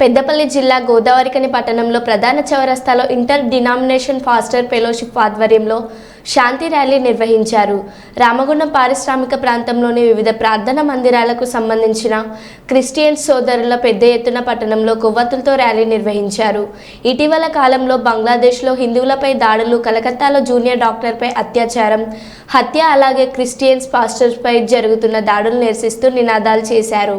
పెద్దపల్లి జిల్లా గోదావరికని పట్టణంలో ప్రధాన చౌరస్తాలో ఇంటర్ డినామినేషన్ ఫాస్టర్ ఫెలోషిప్ ఆధ్వర్యంలో శాంతి ర్యాలీ నిర్వహించారు. రామగుండం పారిశ్రామిక ప్రాంతంలోని వివిధ ప్రార్థనా మందిరాలకు సంబంధించిన క్రిస్టియన్ సోదరుల పెద్ద ఎత్తున పట్టణంలో కొవ్వొత్తులతో ర్యాలీ నిర్వహించారు. ఇటీవల కాలంలో బంగ్లాదేశ్లో హిందువులపై దాడులు కలకత్తాలో జూనియర్ డాక్టర్పై అత్యాచారం హత్య అలాగే క్రిస్టియన్స్ పాస్టర్పై జరుగుతున్న దాడులు నిరసిస్తూ నినాదాలు చేశారు.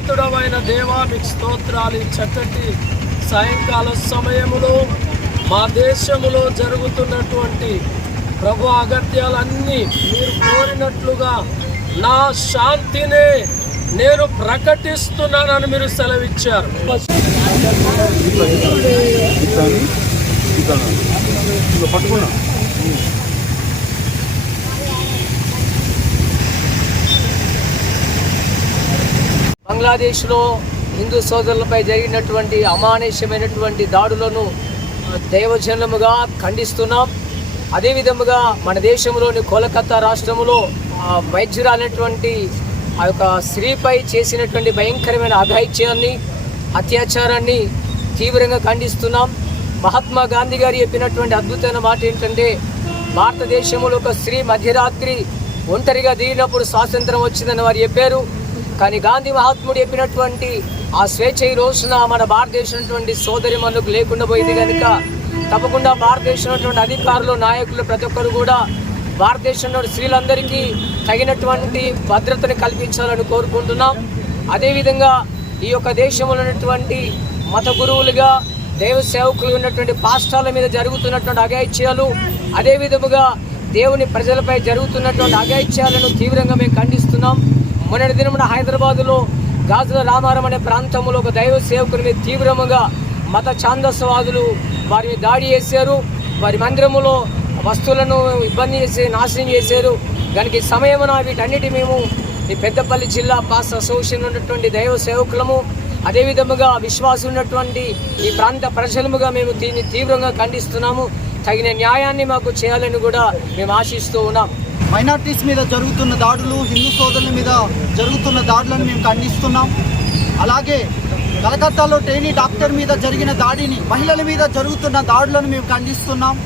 సర్వోన్నతుడమైన దేవా మీకు స్తోత్రాలు ఈ చక్కటి సాయంకాల సమయంలో మా దేశంలో జరుగుతున్నటువంటి ప్రభు అగత్యాలన్నీ మీరు కోరినట్లుగా నా శాంతినే నేను ప్రకటిస్తున్నానని మీరు సెలవిచ్చారు బంగ్లాదేశ్లో హిందూ సోదరులపై జరిగినటువంటి అమానుష్యమైనటువంటి దాడులను ఆ, దైవజనముగా ఖండిస్తున్నాం. అదేవిధముగా మన దేశంలోని కోలకత్తా రాష్ట్రములో ఆ, వైద్యురాలైనటువంటి ఆ యొక్క స్త్రీపై చేసినటువంటి భయంకరమైన అఘాయిత్యాన్ని అత్యాచారాన్ని తీవ్రంగా ఖండిస్తున్నాం. మహాత్మా గాంధీ గారు చెప్పినటువంటి అద్భుతమైన మాట ఏంటంటే భారతదేశంలో ఒక స్త్రీ మధ్యరాత్రి ఒంటరిగా దిగినప్పుడు స్వాతంత్రం వచ్చిందని వారు చెప్పారు. కానీ గాంధీ మహాత్ముడు చెప్పినటువంటి ఆ స్వేచ్ఛ ఈ రోజున మన భారతదేశం సోదరి మనకు లేకుండా పోయింది కనుక తప్పకుండా భారతదేశంలో అధికారులు నాయకులు ప్రతి ఒక్కరు కూడా భారతదేశంలో స్త్రీలందరికీ తగినటువంటి భద్రతను కల్పించాలని కోరుకుంటున్నాం. అదేవిధంగా ఈ యొక్క దేశంలో ఉన్నటువంటి మత గురువులుగా దైవ సేవకులు ఉన్నటువంటి పాస్టాల మీద జరుగుతున్నటువంటి అగాయిత్యాలు అదేవిధముగా దేవుని ప్రజలపై జరుగుతున్నటువంటి అగాయిత్యాలను తీవ్రంగా మేము ఖండిస్తున్నాం. మొన్నటి దినమున హైదరాబాదులో గాజుల రామారం అనే ప్రాంతంలో ఒక దైవ సేవకుని తీవ్రముగా మత ఛాందస్వాదులు వారిని దాడి చేశారు. వారి మందిరములో వస్తువులను ఇబ్బంది చేసి నాశనం చేశారు. దానికి సమయమున వీటన్నిటి మేము ఈ పెద్దపల్లి జిల్లా పాస్ అసోసియేషన్ ఉన్నటువంటి దైవ సేవకులము అదేవిధముగా విశ్వాసం ఉన్నటువంటి ఈ ప్రాంత ప్రజలముగా మేము దీన్ని తీవ్రంగా ఖండిస్తున్నాము. తగిన న్యాయాన్ని మాకు చేయాలని కూడా మేము ఆశిస్తూ ఉన్నాం. మైనార్టీస్ మీద జరుగుతున్న దాడులు హిందూ సోదరుల మీద జరుగుతున్న దాడులను మేము ఖండిస్తున్నాం. అలాగే కలకత్తాలో ట్రైనీ డాక్టర్ మీద జరిగిన దాడిని మహిళల మీద జరుగుతున్న దాడులను మేము ఖండిస్తున్నాం.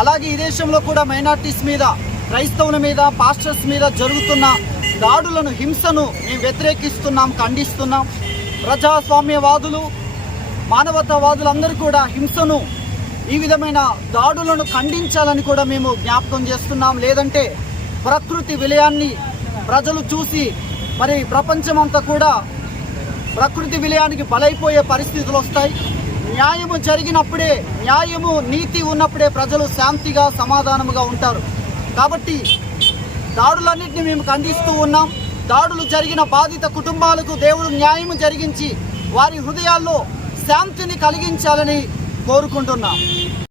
అలాగే ఈ దేశంలో కూడా మైనార్టీస్ మీద క్రైస్తవుల మీద పాస్టర్స్ మీద జరుగుతున్న దాడులను హింసను మేము వ్యతిరేకిస్తున్నాం ఖండిస్తున్నాం. ప్రజాస్వామ్యవాదులు మానవతావాదులందరూ కూడా హింసను ఈ విధమైన దాడులను ఖండించాలని కూడా మేము జ్ఞాపకం చేస్తున్నాం. లేదంటే ప్రకృతి విలయాన్ని ప్రజలు చూసి మరి ప్రపంచమంతా కూడా ప్రకృతి విలయానికి బలైపోయే పరిస్థితులు వస్తాయి. న్యాయము జరిగినప్పుడే న్యాయము నీతి ఉన్నప్పుడే ప్రజలు శాంతిగా సమాధానముగా ఉంటారు. కాబట్టి దాడులన్నింటినీ మేము ఖండిస్తూ ఉన్నాం. దాడులు జరిగిన బాధిత కుటుంబాలకు దేవుడు న్యాయము జరిగించి వారి హృదయాల్లో శాంతిని కలిగించాలని కోరుకుంటున్నాం.